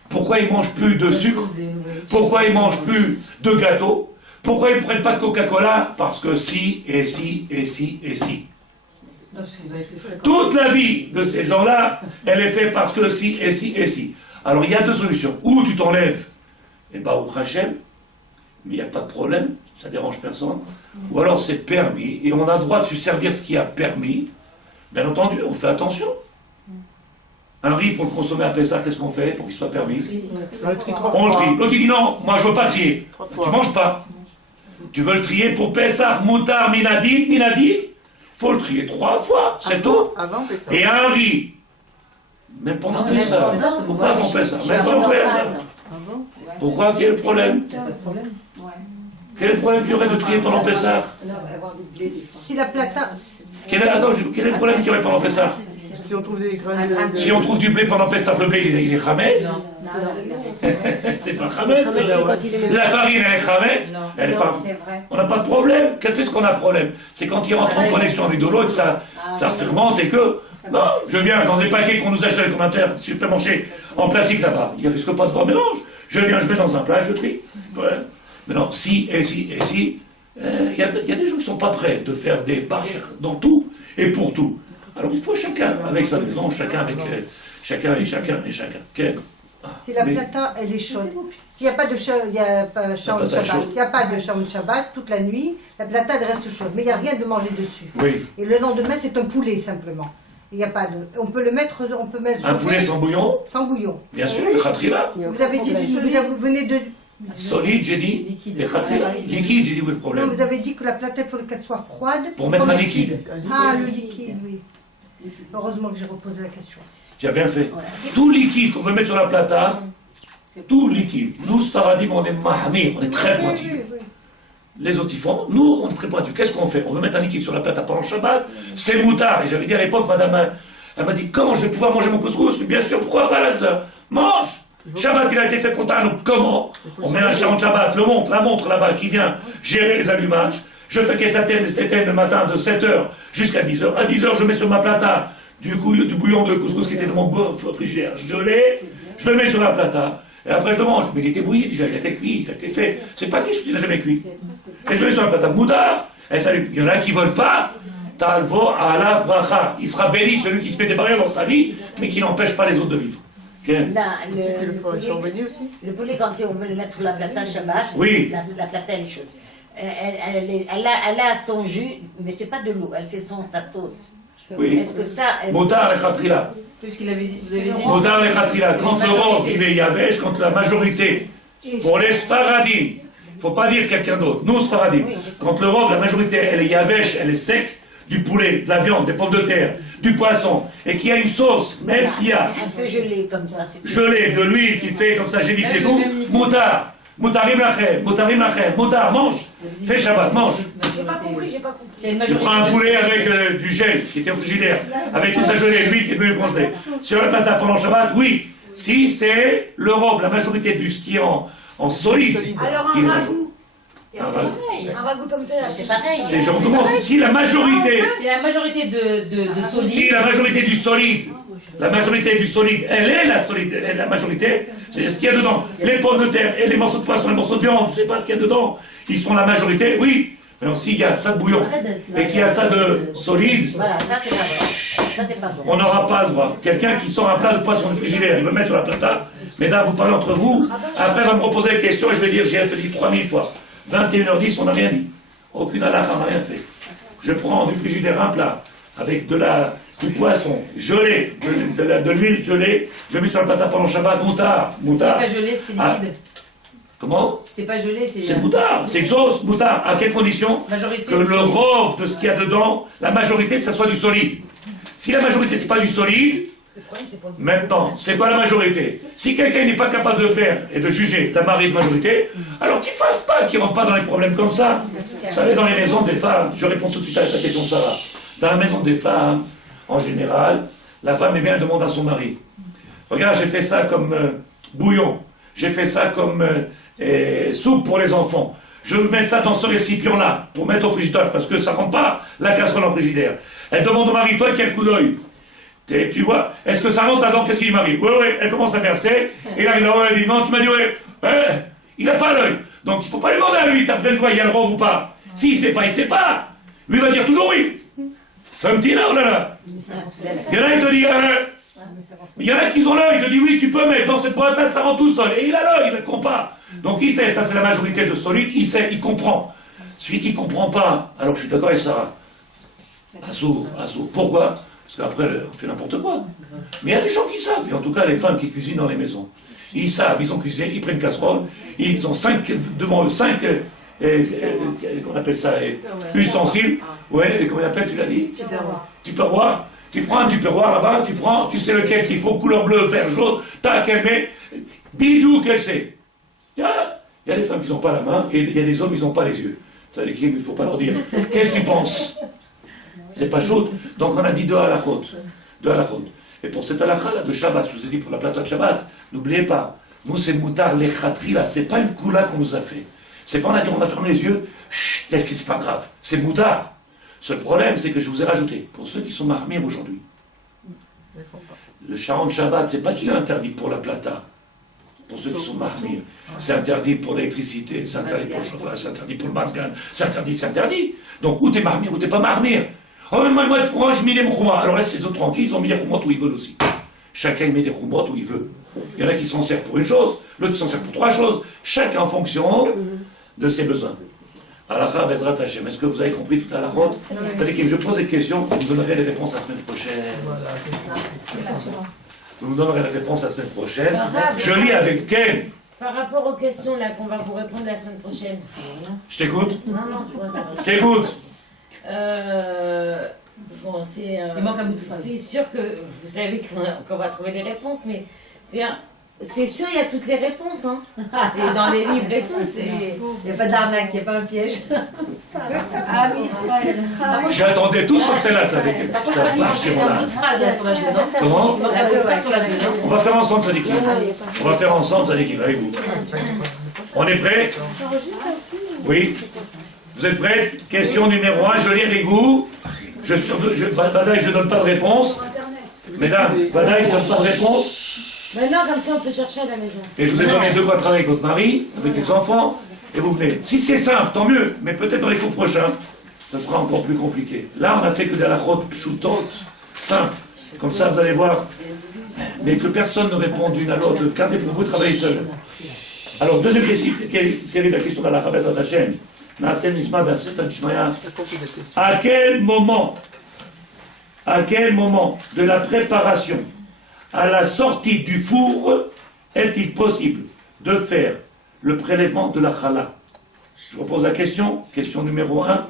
Pourquoi ils ne mangent plus de sucre? Pourquoi ils ne mangent plus de gâteaux? Pourquoi ils ne prennent pas de Coca-Cola? Parce que si. Toute la vie de ces gens-là, elle est faite parce que si. Alors il y a deux solutions. Ou tu t'enlèves, et au Hachem, mais il n'y a pas de problème, ça dérange personne. Ou alors c'est permis, et on a le droit de se servir ce qui a permis. Bien entendu, on fait attention. Un riz pour le consommer après ça, qu'est-ce qu'on fait pour qu'il soit permis? On le trie. L'autre il dit non, moi je ne veux pas trier. Tu manges pas. Tu veux le trier pour Pessah, Moutar, Minadi, faut le trier 3 fois, c'est tout. Et un riz, même pendant Pessah. Pourquoi avant Pessah? Même pendant Pessah. Pourquoi? Quel est le problème? Quel est le problème qu'il y aurait de trier pendant Pessah? Si la plata. Quel est le problème qu'il y aurait pendant Pessah? Si on trouve des graines de... Si on trouve du blé pendant Pessah, le blé il est Chametz. C'est pas Chametz. La farine elle est Chametz. On n'a pas de problème. Qu'est-ce qu'on a de problème? C'est quand il rentre en connexion avec de l'eau et que ça fermente et que... Non, je viens dans des paquets qu'on nous achète comme un supermarché en plastique là-bas. Il ne risque pas de voir mélange. Je viens, je mets dans un plat, je trie. Maintenant, si, il y a des gens qui ne sont pas prêts de faire des barrières dans tout et pour tout. Alors il faut chacun avec sa maison, chacun et chacun. Si la Mais- plata, elle est chaude. S'il n'y a pas de Shabbat, il n'y a pas de Shabbat toute la nuit, la plata, elle reste chaude. Mais il n'y a rien de manger dessus. Oui. Et le lendemain, c'est un poulet simplement. Il n'y a pas de. On peut le mettre, on peut mettre Un chauffer poulet sans bouillon, sans bouillon. bien sûr, le khatrila. Vous avez dit, vous venez de. Solide, j'ai dit. Liquide. Les khatrila. Liquide, j'ai dit, où est le Non, problème? vous avez dit que la plata, il faut qu'elle soit froide. Pour mettre un liquide. Ah, le liquide, oui. Heureusement que j'ai reposé la question. Tu as bien fait. Tout liquide qu'on veut mettre sur la plata, tout liquide. Nous, Sfaradim, on est mahmir, on est très pointus. Oui, oui, oui. Les autres, ils font. Nous, on est très pointus. Qu'est-ce qu'on fait? On veut mettre un liquide sur la plata pendant le Shabbat. C'est moutard. Et j'avais dit à l'époque, madame, elle m'a dit, comment je vais pouvoir manger mon couscous? Bien sûr, pourquoi pas, la sœur? Mange! Shabbat, il a été fait pour toi, donc comment? On met un charron de Shabbat, la montre là-bas qui vient gérer les allumages. Je fais que c'était le matin de 7h jusqu'à 10h. À 10h, je mets sur ma plata du bouillon de couscous qui était dans mon frigidaire. Je le mets sur la plata. Et après, je le mange. Mais il était bouilli déjà, il était cuit, il a été fait. C'est pas quelque chose qui n'a jamais cuit. Et je le mets sur la plata. Moudar, et ça, il y en a qui ne veulent pas. Talvo ala bracha. Il sera béni celui qui se met des barrières dans sa vie, mais qui n'empêche pas les autres de vivre. Okay. Là, Il faut poulet, surveiller aussi. le poulet, quand on veut le mettre sur la plata Shabbat, Oui. la plata elle est chaude. Elle a son jus, mais c'est pas de l'eau, c'est sa sauce. Oui. Est-ce que ça. Moudar le khatrila. Puisqu'il avait dit, vous avez dit. Moudar le khatrila. Quand le rov, il est yavesh, quand la majorité. Pour les Sfaradim, il ne faut pas dire quelqu'un d'autre. Nous, Sfaradim, quand le rov, la majorité, elle est yavesh, elle est sec, du poulet, de la viande, des pommes de terre, du poisson, et qu'il y a une sauce, même s'il y a Un peu gelé comme ça. gelé, de l'huile qui fait comme ça, génifle et tout, moutard, moutarim lachem, moutard, mange, fais Shabbat, mange. J'ai pas compris, j'ai pas compris. C'est une Tu majorité. prends un poulet avec du gel qui était au frigidaire, avec toute sa gelée, l'huile qui est venue congeler. Sur la plata pendant Shabbat, oui. Si c'est l'Europe, la majorité du ski en solide. Alors il un est ragoût. Un ragoût. Un ragoût comme ça. C'est pareil. C'est genre, si la majorité. C'est la majorité de Si solide. la majorité du solide, elle est la majorité, c'est ce qu'il y a dedans. Les pommes de terre et les morceaux de poisson, les morceaux de viande, je ne sais pas ce qu'il y a dedans, ils sont la majorité, oui. Mais s'il y a ça de bouillon et qu'il y a ça de solide, Voilà, ça c'est pas bon. Ça c'est pas bon. on n'aura pas le droit. Quelqu'un qui sort un plat de poisson du frigidaire, il veut le mettre sur la plata, mesdames, vous parlez entre vous, après il va me reposer la question et je vais dire, j'ai dit 3000 fois. 21h10, on n'a rien dit. Aucune halakha, on n'a rien fait. Je prends du frigidaire un plat avec du poisson gelé, de l'huile gelée, je mets sur la plata pendant Shabbat, moutard. C'est pas gelé, c'est Ah. liquide. Comment? C'est pas gelé, c'est. C'est moutard, c'est une sauce, moutard. À quelles conditions? Majorité. Que le rove de ce qu'il y a dedans, la majorité, ça soit du solide. Si la majorité, c'est pas du solide, maintenant, c'est quoi la majorité? Si quelqu'un n'est pas capable de faire et de juger la majorité, alors qu'il fasse pas, qu'il rentre pas dans les problèmes comme ça. Vous savez, dans les maisons des femmes, je réponds tout de suite à ta question, Sarah. Dans la maison des femmes, en général, la femme, elle demande à son mari. Regarde, j'ai fait ça comme bouillon. J'ai fait ça comme soupe pour les enfants. Je vais mettre ça dans ce récipient-là, pour mettre au frigidaire, parce que ça ne rentre pas la casserole en frigidaire. Elle demande au mari, toi, quel coup d'œil? Tu vois, est-ce que ça rentre là-dedans? Qu'est-ce qu'il m'arrive? Oui, oui, elle commence à verser. Et là, elle dit, non, tu m'as dit, oui. Il n'a pas l'œil. Donc, il ne faut pas lui demander à lui, d'après le voix, il y a le rove ou pas. S'il ne sait pas, il ne sait pas. Lui, il va dire toujours oui. Femme-tina, oh là là. Il y en a, il te dit, il y en a qui ont l'œil, il te dit, oui, tu peux mettre dans cette boîte-là, ça rentre tout seul. Et il a l'œil, il ne comprend pas. Donc, il sait, ça, c'est la majorité de solide, il sait, il comprend. Celui qui ne comprend pas, alors je suis d'accord avec Sarah. Assourd. Pourquoi? Parce qu'après, on fait n'importe quoi. Mais il y a des gens qui savent, et en tout cas les femmes qui cuisinent dans les maisons. Ils savent, ils ont cuisiné, ils prennent une casserole, ils ont devant eux 5, qu'on appelle ça, ustensiles. Ouais, comment on appelle, tu l'as dit? Tupperware. Tu prends un tupperware là-bas, tu sais lequel qu'il faut, couleur bleue, vert, jaune, tac, elle met, bidou qu'elle sait. Il y a des femmes qui n'ont pas la main, et il y a des hommes qui n'ont pas les yeux. Ça veut dire qu'il ne faut pas leur dire, qu'est-ce que tu penses? C'est pas chaud. Donc on a dit deux halachot. Et pour cette halakha-là de Shabbat, je vous ai dit pour la plata de Shabbat, n'oubliez pas, nous c'est moutar lechatri là, c'est pas une koula qu'on nous a fait. C'est pas on a dit on a fermé les yeux, chut, est-ce que c'est pas grave? C'est moutar. Seul problème, c'est que je vous ai rajouté, pour ceux qui sont mahmir aujourd'hui, le sharon Shabbat, c'est pas qu'il est interdit pour la plata, pour ceux qui sont mahmir. C'est interdit pour l'électricité, c'est interdit pour le chauffage, c'est interdit pour le masgan, c'est interdit. Donc ou t'es mahmir ou t'es pas mahmir. Oh, mais moi, je mis les mouchouma. Alors laisse les autres tranquilles, ils ont mis les mouchouma où ils veulent aussi. Chacun met des roumottes où il veut. Il y en a qui s'en servent pour une chose, l'autre qui s'en sert pour 3 choses. Chacun en fonction de ses besoins. Halakha Bezrat Hashem. Est-ce que vous avez compris toute la halachot? C'est-à-dire que je pose des questions, vous me donnerez les réponses la semaine prochaine. Vous me donnerez les réponses la semaine prochaine. Je lis avec Ken. Par rapport aux questions là qu'on va vous répondre la semaine prochaine. Je t'écoute. Non, je vois ça. Je t'écoute. Bon, c'est. Il manque un bout de phrase. C'est sûr que vous savez qu'on va trouver les réponses, mais c'est sûr il y a toutes les réponses. Hein. C'est dans les livres et tout. Il n'y a pas d'arnaque, il n'y a pas un piège. Ah oui, Israël. J'attendais tout sauf celle-là, ça avec Par contre, il manquait un bout de phrase là sur la genou, non? Comment? Il manque un bout de phrase sur la genou, non? On va faire ensemble, ça d'équipe. On va faire ensemble, ça d'équipe, avec vous. On est prêts? Oui. Vous êtes prêts? Question numéro 1, je lis avec vous. Badaï, je ne donne pas de réponse. Mesdames, Badaï, je ne donne pas de réponse. Maintenant, comme ça, on peut chercher à la maison. Et je vous ai donné de quoi travailler avec votre mari, avec les enfants, et vous venez. Si c'est simple, tant mieux, mais peut-être dans les cours prochains, ça sera encore plus compliqué. Là, on a fait que de la route pshoutot, simple. Comme ça, vous allez voir. Mais que personne ne réponde d'une à l'autre, car vous travaillez seul. Alors, deuxième question, c'est la question de la Bezrat Hashem. À quel moment de la préparation à la sortie du four est-il possible de faire le prélèvement de la chala? Je repose la question numéro 1.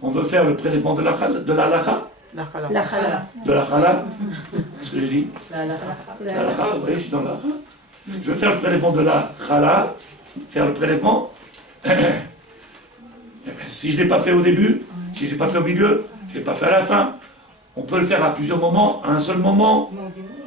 On veut faire le prélèvement de la chala, de la lacha? La chala. La chala. De la chala? Qu'est-ce que j'ai dit? La lacha, oui, je suis dans la lacha. Je veux faire le prélèvement de la chala, faire le prélèvement. Si je ne l'ai pas fait au début, si je ne l'ai pas fait au milieu, je ne l'ai pas fait à la fin, on peut le faire à plusieurs moments, à un seul moment.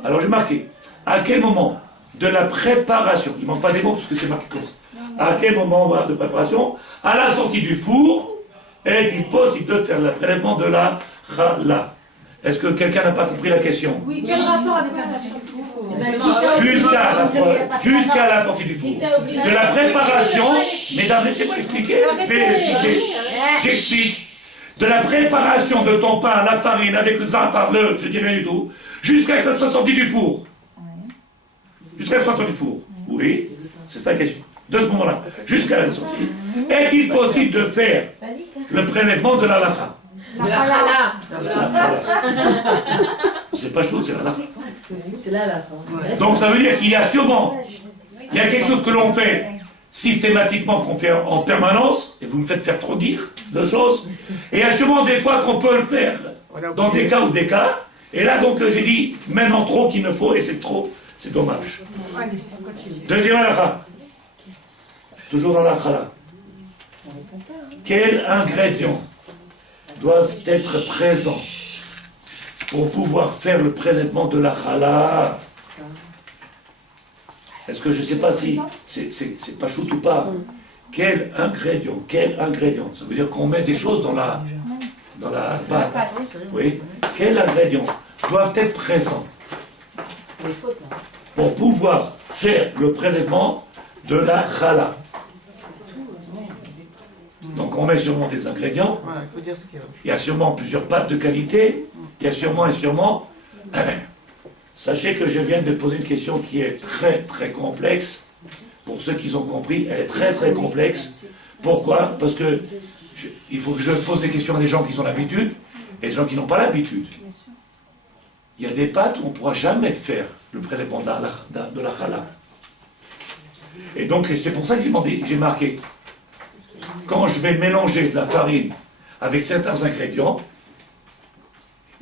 Alors j'ai marqué, à quel moment de la préparation, il ne manque pas des mots parce que c'est marqué comme ça, à quel moment de préparation, à la sortie du four, est-il possible de faire le prélèvement de la chala? Est-ce que quelqu'un n'a pas compris la question? Oui, quel rapport avec la sortie du four? Jusqu'à la sortie du four. De la préparation, mesdames, laissez-moi expliquer. J'explique. De la préparation de ton pain, la farine, avec le za'atar, je dirais rien du tout, jusqu'à ce que ça soit sorti du four. Jusqu'à ce que ça soit sorti du four. Oui, c'est ça la question. De ce moment-là, jusqu'à la sortie, est-il possible de faire le prélèvement de la lacha? De la chala. C'est pas chaud, c'est la lacha. C'est là la fin. Donc ça veut dire qu'il y a sûrement, il y a quelque chose que l'on fait systématiquement, qu'on fait en permanence, et vous me faites faire trop dire de choses, et il y a sûrement des fois qu'on peut le faire dans des cas ou des cas, et là donc j'ai dit maintenant trop qu'il ne faut, et c'est trop, c'est dommage. Deuxième halakha, toujours dans la chala. Quels ingrédients doivent être présents pour pouvoir faire le prélèvement de la chala? Est-ce que je ne sais pas si c'est pas choute ou pas? Quel ingrédient? Ça veut dire qu'on met des choses dans la pâte. Oui. Quels ingrédients doivent être présents pour pouvoir faire le prélèvement de la chala? Donc on met sûrement des ingrédients. Voilà, il faut dire ce qu'il y a. Il y a sûrement plusieurs pâtes de qualité. Il y a sûrement et sûrement. Sachez que je viens de poser une question qui est très très complexe. Pour ceux qui ont compris, elle est très très complexe. Pourquoi? Parce que il faut que je pose des questions à des gens qui ont l'habitude et des gens qui n'ont pas l'habitude. Il y a des pâtes où on ne pourra jamais faire le prélèvement de la chala. Et donc c'est pour ça que j'ai marqué. Quand je vais mélanger de la farine avec certains ingrédients,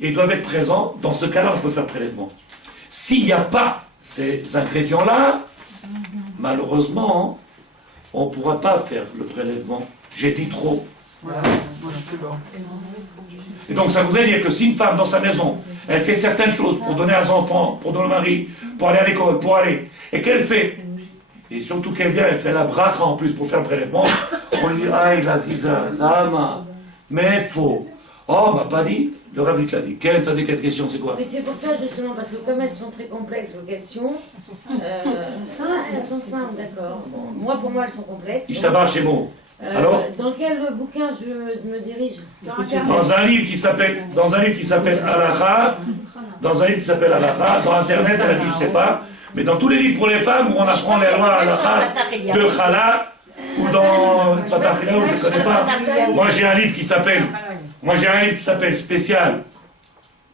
ils doivent être présents. Dans ce cas-là, on peut faire le prélèvement. S'il n'y a pas ces ingrédients-là, malheureusement, on ne pourra pas faire le prélèvement. J'ai dit trop. Voilà, c'est bon. Et donc ça voudrait dire que si une femme dans sa maison, elle fait certaines choses pour donner à ses enfants, pour donner au mari, pour aller à l'école, et qu'elle fait, et surtout qu'elle vient, elle fait la bracha en plus pour faire le prélèvement, on lui dit, aïe la ziza, lama, mais faux. Oh, on m'a pas dit, le Rav l'a dit. Quelle ça dit quelle question, c'est quoi? Mais c'est pour ça justement, parce que comme elles sont très complexes vos questions, elles sont simples, d'accord. Bon, moi pour moi elles sont complexes. Ishtabar chez moi. Alors, dans quel bouquin je me dirige? dans un livre qui s'appelle Halakha dans un livre qui s'appelle Halakha, dans Internet, elle a dit, je sais pas, mais dans tous les livres pour les femmes où on apprend les lois Halakha de Chala, ou dans Patachila, où je ne connais pas. Moi j'ai un livre qui s'appelle spécial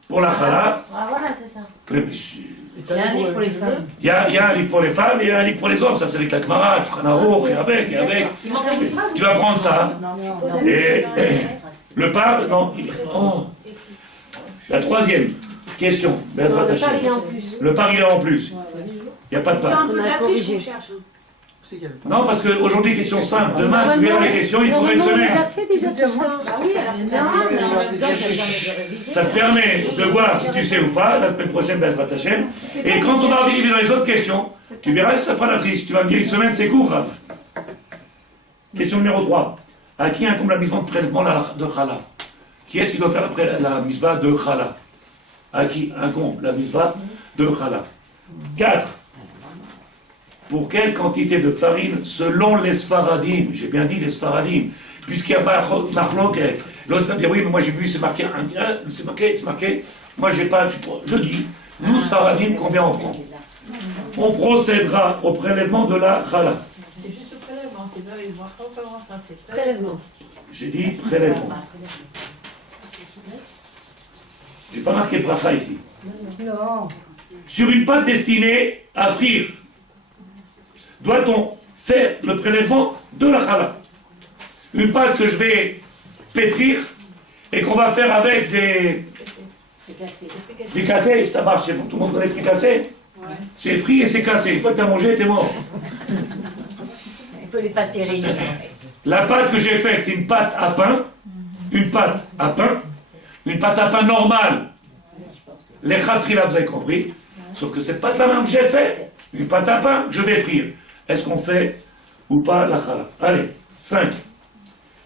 pour la Chala. Ah, voilà, c'est ça. Mais Il y a un livre pour les femmes. il y a un livre pour les femmes et il y a un livre pour les hommes, ça c'est avec la Gemara, Shulchan Aruch, et avec. Il manque un bout de phrase. Tu vas prendre ça. Et le par, non. Oh. La troisième question, Bezrat Le Hashem. par, il est en plus. Le par, il est en plus. Il n'y a pas de C'est par. un peu caprice qu'on cherche. Hein. C'est quel Non, parce qu'aujourd'hui, question simple. Demain, tu verras les questions, il faudra une On les a semaine. fait déjà tout ça. Bah oui, alors c'est Non, mais en bien. même temps, ça permet de réviser. Ça te permet de voir si tu sais ou pas, la semaine prochaine, Bezrat Hashem. Et quand on va arriver dans les autres questions, tu verras si ça prend la triche. Tu vas me dire une semaine, c'est court, Rav. Question numéro 3. À qui incombe la mitzvah de prélèvement de Chala? Qui est-ce qui doit faire la mitzvah de Chala? À qui incombe la mitzvah de Chala? 4. Pour quelle quantité de farine selon les Sfaradim? J'ai bien dit les Sfaradim. Puisqu'il n'y a pas Marlok, l'autre va dire oui, mais moi j'ai vu, c'est marqué, c'est marqué. Moi j'ai pas, je dis, nous Sfaradim, combien on prend? On procédera au prélèvement de la Chala. C'est juste le prélèvement, c'est pas une bracha ou pas une bracha, c'est Prélèvement. J'ai dit prélèvement. J'ai pas marqué bracha ici. Non. Sur une pâte destinée à frire, doit-on faire le prélèvement de la chala? Une pâte que je vais pétrir et qu'on va faire avec des fricassés, ça marche, tout le monde connaît fricassés. C'est frit et c'est cassé. Une fois que tu as mangé, t'es mort. Il faut les pâtisseries. La pâte que j'ai faite, c'est une pâte à pain. Une pâte à pain. Une pâte à pain normale. Les khatrila, vous avez compris. Sauf que cette pâte-là même que j'ai faite, une pâte à pain, je vais frire. Est-ce qu'on fait ou pas la chala? Allez, 5.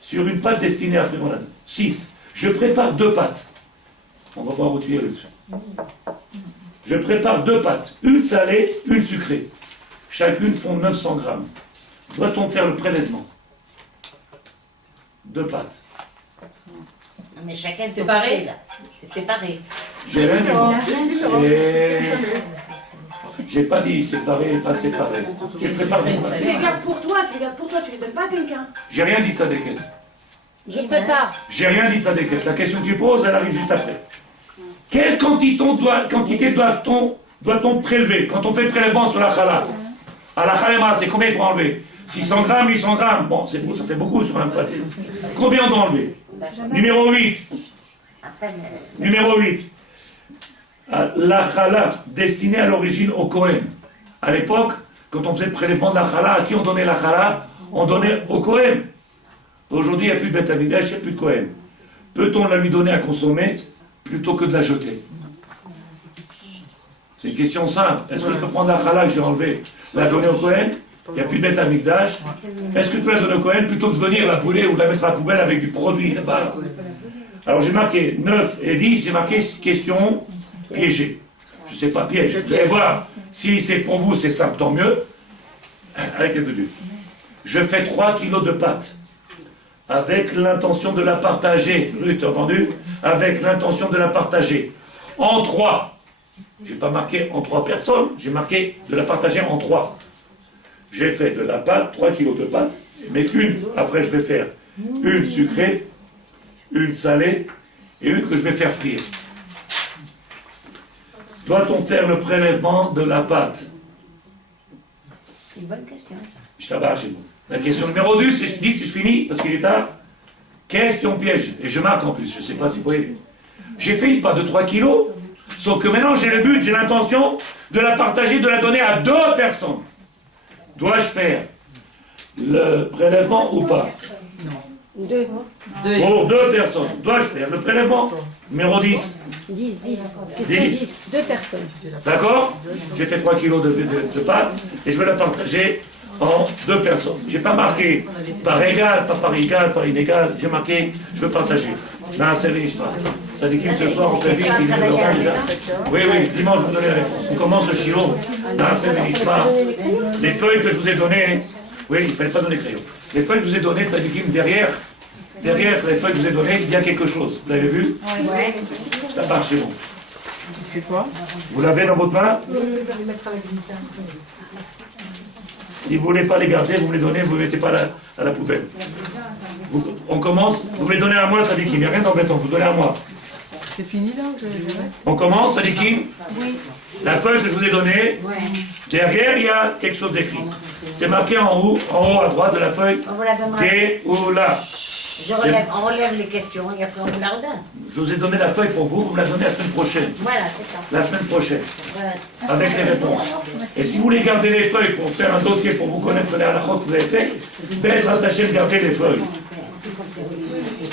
Sur une pâte destinée à frire, on a 6. Je prépare 2 pâtes. On va voir où tu es, Ruth. Je prépare 2 pâtes. Une salée, une sucrée. Chacune font 900 grammes. Doit-on faire le prélèvement? 2 pâtes. Mais chacun son Séparé. côté, là. C'est séparé. J'ai rien dit. Et... J'ai pas dit séparé, pas séparé. Je prépare 2 pâtes. Tu les gardes pour toi, tu les donnes pas à quelqu'un. J'ai rien dit de Sadeket. Je prépare. J'ai rien dit de Sadeket. La question que tu poses, elle arrive juste après. Quelle quantité doit-on prélever quand on fait le prélèvement sur la chala? À la chalema, c'est combien il faut enlever? 600 grammes, 800 grammes. Bon, c'est beau, ça fait beaucoup sur un pâté. Combien on doit enlever? Numéro 8. Numéro 8. La chala destinée à l'origine au Kohen. À l'époque, quand on faisait le prélèvement de la chala, à qui on donnait la chala? On donnait au Kohen. Aujourd'hui, il n'y a plus de Beth Amikdash, il n'y a plus de Kohen. Peut-on la lui donner à consommer plutôt que de la jeter? C'est une question simple. Est-ce que je peux prendre la chala que j'ai enlevée, la donner au Kohen? Il n'y a plus de Beth Amikdash. Est-ce que je peux la donner au Kohen plutôt que de venir la brûler ou la mettre à la poubelle avec du produit là-bas? Alors j'ai marqué 9 et 10, j'ai marqué question piégée. Je ne sais pas, piège. Vous allez voir, si c'est pour vous, c'est simple, tant mieux. Avec les deux. Je fais 3 kilos de pâte. Avec l'intention de la partager. Ruth, t'as entendu? Avec l'intention de la partager. En 3. J'ai pas marqué en 3 personnes, j'ai marqué de la partager en 3. J'ai fait de la pâte, 3 kilos de pâte, mais une, après je vais faire une sucrée, une salée et une que je vais faire frire. Doit-on faire le prélèvement de la pâte? C'est une bonne question, ça. Je t'abats chez vous. La question numéro 2, si je finis, parce qu'il est tard. Question piège. Et je marque en plus, je ne sais pas si vous voyez. J'ai fait une pâte de 3 kilos, sauf que maintenant j'ai le but, j'ai l'intention de la partager, de la donner à 2 personnes. Dois-je faire le prélèvement ou pas? 2. Pour 2 personnes. Dois-je faire le prélèvement? Numéro 10. 10. Question 10. 10. 2 personnes. D'accord? J'ai fait 3 kilos de pâte et je vais la partager en 2 personnes. J'ai pas marqué par égal, pas par égal, par inégal. J'ai marqué, je veux partager. Non, c'est riche, pas. Ça dit qu'il ce soir, on fait vite, il est déjà. Oui, dimanche, je vous donne la réponse. On commence le chilo. Non, c'est riche, pas. Les feuilles que je vous ai données, oui, il ne fallait pas donner crayon. Les feuilles que je vous ai données de Sadikim, derrière les feuilles que je vous ai données, il y a quelque chose. Vous l'avez vu? Ouais. Ça marche chez vous. C'est quoi? Vous l'avez dans votre main? Je vais les mettre à la glisse. Si vous voulez pas les garder, vous me les donnez, vous ne les mettez pas à la poubelle. On commence, vous me les donnez à moi, Sadikim, il n'y a rien d'embêtant, vous donnez à moi. C'est fini là que je vais mettre? On commence, Sadikim? Oui. La feuille que je vous ai donnée, Ouais. derrière, il y a quelque chose d'écrit. C'est marqué en haut à droite de la feuille. On vous la donnera. Géoula. On relève les questions et après on vous la redonne. Je vous ai donné la feuille pour vous, vous me la donnez la semaine prochaine. Voilà, c'est ça. La semaine prochaine, Voilà. avec les réponses. Et si vous voulez garder les feuilles pour faire un dossier, pour vous connaître les halakhot que vous avez fait, Bezrat Hashem, gardez les feuilles.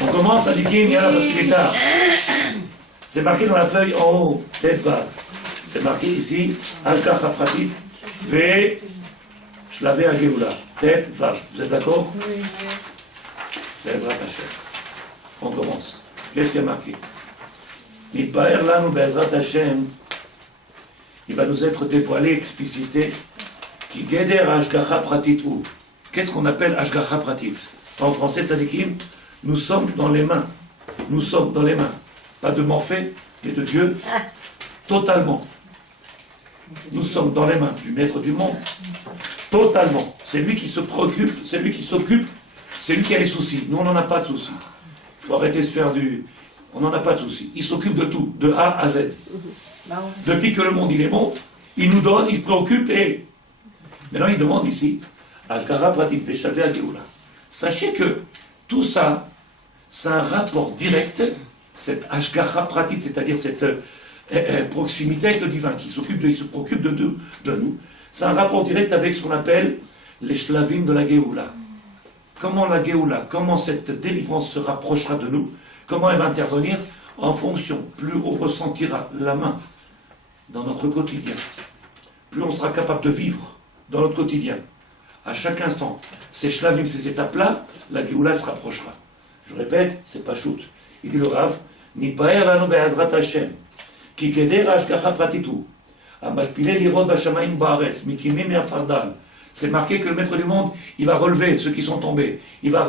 On commence à dire qu'il y a la possibilité. C'est marqué dans la feuille en haut, tête vav. C'est marqué ici, Ashgacha Pratit, Ve Shlave Hageoula. Tête vav. Vous êtes d'accord? Oui. Bezrat Hashem. On commence. Qu'est-ce qu'il y a marqué? Mitbaer lanu Bezrat Hashem. Il va nous être dévoilé, explicité, qui Geder Ashgacha Pratit ou. Qu'est-ce qu'on appelle Ashgacha Pratit? En français, tzadikim, nous sommes dans les mains. Nous sommes dans les mains. Pas de Morphée, mais de Dieu, totalement. Nous sommes dans les mains du maître du monde, totalement. C'est lui qui se préoccupe, c'est lui qui s'occupe, c'est lui qui a les soucis. Nous, on n'en a pas de soucis. Il faut arrêter de se faire du... On n'en a pas de soucis. Il s'occupe de tout, de A à Z. Depuis que le monde, il est monte, il nous donne, il se préoccupe et... Maintenant, il demande ici, Ashgara Pratit Veshaveh Hageoula. Sachez que tout ça, c'est un rapport direct, cette Ashgacha Pratit, c'est-à-dire cette proximité avec le divin, qui se préoccupe de nous, c'est un rapport direct avec ce qu'on appelle les shlavim de la Géoula. Comment la Géoula, comment cette délivrance se rapprochera de nous, comment elle va intervenir en fonction, plus on ressentira la main dans notre quotidien, plus on sera capable de vivre dans notre quotidien. À chaque instant, ces shlavim, ces étapes-là, la Géoula se rapprochera. Je répète, c'est pas shoot. Il dit le Rav, Nipaer lanu be'azrat Hashem, ki keder hashgacha pratitu, amashpile lirot b'shamayim ba'aretz, mikimim me'afardal. C'est marqué que le maître du monde, il va relever ceux qui sont tombés, il va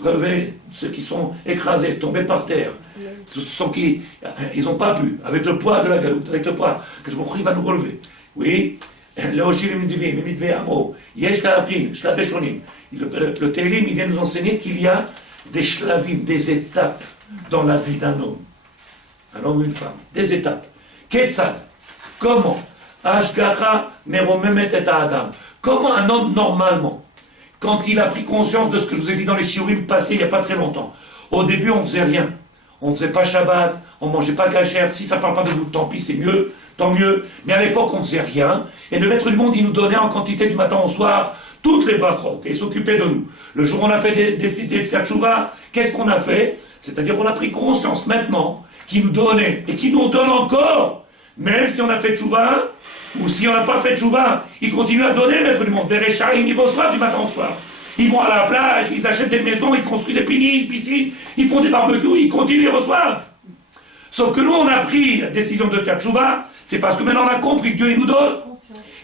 relever ceux qui sont écrasés, tombés par terre, ceux qui, ils n'ont pas pu, avec le poids de la galoute, avec le poids, que je il va nous relever. Oui. Le Télim, il vient nous enseigner qu'il y a des shlavim, des étapes dans la vie d'un homme ou une femme, des étapes. Ketzad, comment? Ashgacha meromemet et adam. Comment un homme, normalement, quand il a pris conscience de ce que je vous ai dit dans les shiurim passés il n'y a pas très longtemps, au début on ne faisait rien. On ne faisait pas Shabbat, on ne mangeait pas cachère. Si ça ne parle pas de nous, tant pis, c'est mieux, tant mieux. Mais à l'époque, on ne faisait rien. Et le maître du monde, il nous donnait en quantité du matin au soir toutes les brachot et il s'occupait de nous. Le jour où on a fait décider de faire tchouva, qu'est-ce qu'on a fait? C'est-à-dire qu'on a pris conscience maintenant qu'il nous donnait et qu'il nous donne encore, même si on a fait tchouva ou si on n'a pas fait tchouva, il continue à donner le maître du monde. Les réchaïm, ils reçoivent du matin au soir. Ils vont à la plage, ils achètent des maisons, ils construisent des piscines, ils font des barbecues, ils continuent, ils reçoivent. Sauf que nous, on a pris la décision de faire tchouva, c'est parce que maintenant on a compris que Dieu il nous donne.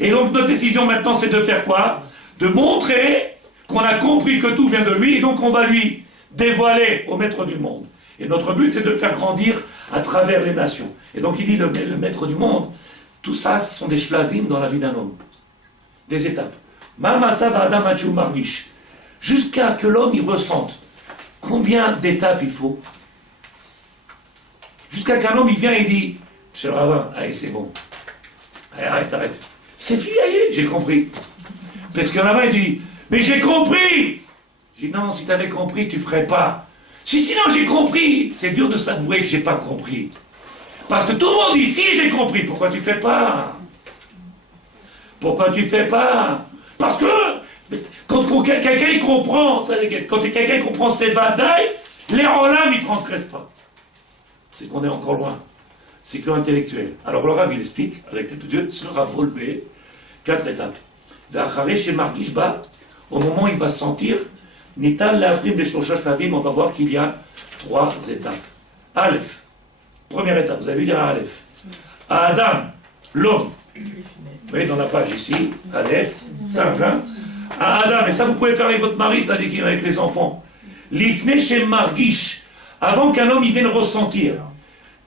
Et donc notre décision maintenant, c'est de faire quoi? De montrer qu'on a compris que tout vient de lui, et donc on va lui dévoiler au maître du monde. Et notre but, c'est de le faire grandir à travers les nations. Et donc il dit, le maître du monde, tout ça, ce sont des shlavim dans la vie d'un homme. Des étapes. Ma'amatzav adam hachu margish. Jusqu'à que l'homme y ressente combien d'étapes il faut. Jusqu'à qu'un homme il vient et dit, monsieur le rabbin, allez c'est bon. Allez, arrête. C'est fini, j'ai compris. Parce que là-bas il dit, mais j'ai compris. Je dis non, si tu avais compris, tu ferais pas. Sinon j'ai compris. C'est dur de s'avouer que j'ai pas compris. Parce que tout le monde dit, si j'ai compris, pourquoi tu fais pas? Pourquoi tu fais pas? Parce que quand quelqu'un comprend, quand quelqu'un comprend ses vadaï, les rolam ils transgressent pas. C'est qu'on est encore loin. C'est que intellectuel. Alors le Rav il explique, avec l'aide de Dieu, c'est le Rav Volbe, 4 étapes. Chez Margishba, au moment où il va se sentir, Nital l'Afrim des Shloshah Shlavim, on va voir qu'il y a 3 étapes. Aleph, première étape, vous avez vu, il y a Aleph. Adam, l'homme. Vous voyez dans la page ici, Aleph, simple, hein? À Adam, et ça vous pouvez faire avec votre mari, ça dit avec les enfants. L'ifne chez Margish, avant qu'un homme il vienne ressentir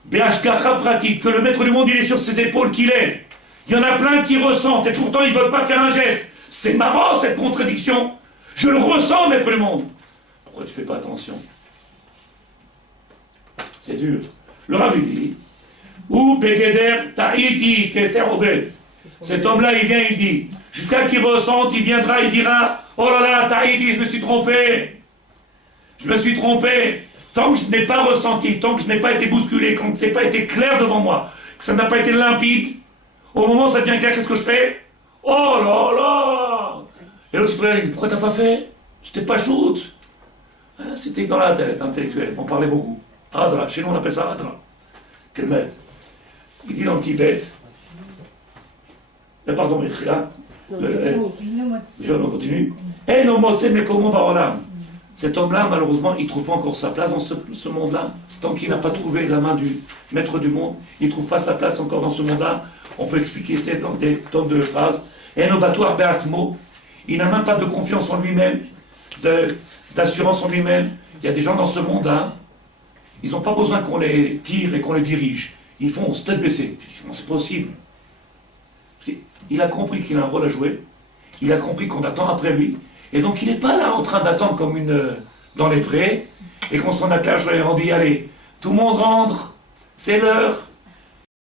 Béashkacha pratique, que le maître du monde il est sur ses épaules, qu'il aide. Il y en a plein qui ressentent et pourtant ils ne veulent pas faire un geste. C'est marrant cette contradiction. Je le ressens, maître du monde. Pourquoi tu ne fais pas attention? C'est dur. Le Rav dit, ou Begeder Tahiti Keser Obed. Cet homme-là, il vient, il dit, jusqu'à qu'il ressente, il viendra, il dira, oh là là, Tahiti, je me suis trompé. Je me suis trompé. Tant que je n'ai pas ressenti, tant que je n'ai pas été bousculé, quand ce n'est pas été clair devant moi, que ça n'a pas été limpide, au moment où ça devient clair, qu'est-ce que je fais? Oh là là! Et l'autre citoyen dit, pourquoi t'as pas fait? C'était pas shoot. C'était dans la tête, intellectuelle, on parlait beaucoup. Adra, chez nous on appelle ça Adra. Quel maître? Il dit dans le Tibet, pardon, mais là, je continue. Eh non, moi, c'est mes comment barolam. Cet homme-là, malheureusement, il ne trouve pas encore sa place dans ce monde-là. Tant qu'il n'a pas trouvé la main du maître du monde, il ne trouve pas sa place encore dans ce monde-là. On peut expliquer ça dans des tonnes de phrases. Et no batoir be'atzmo, il n'a même pas de confiance en lui-même, d'assurance en lui-même. Il y a des gens dans ce monde-là, ils n'ont pas besoin qu'on les tire et qu'on les dirige. Ils font tête baissée. Tu dis, comment c'est possible? Il a compris qu'il a un rôle à jouer. Il a compris qu'on attend après lui. Et donc il n'est pas là en train d'attendre comme dans les prés et qu'on s'en accroche et on dit allez, tout le monde rentre, c'est l'heure.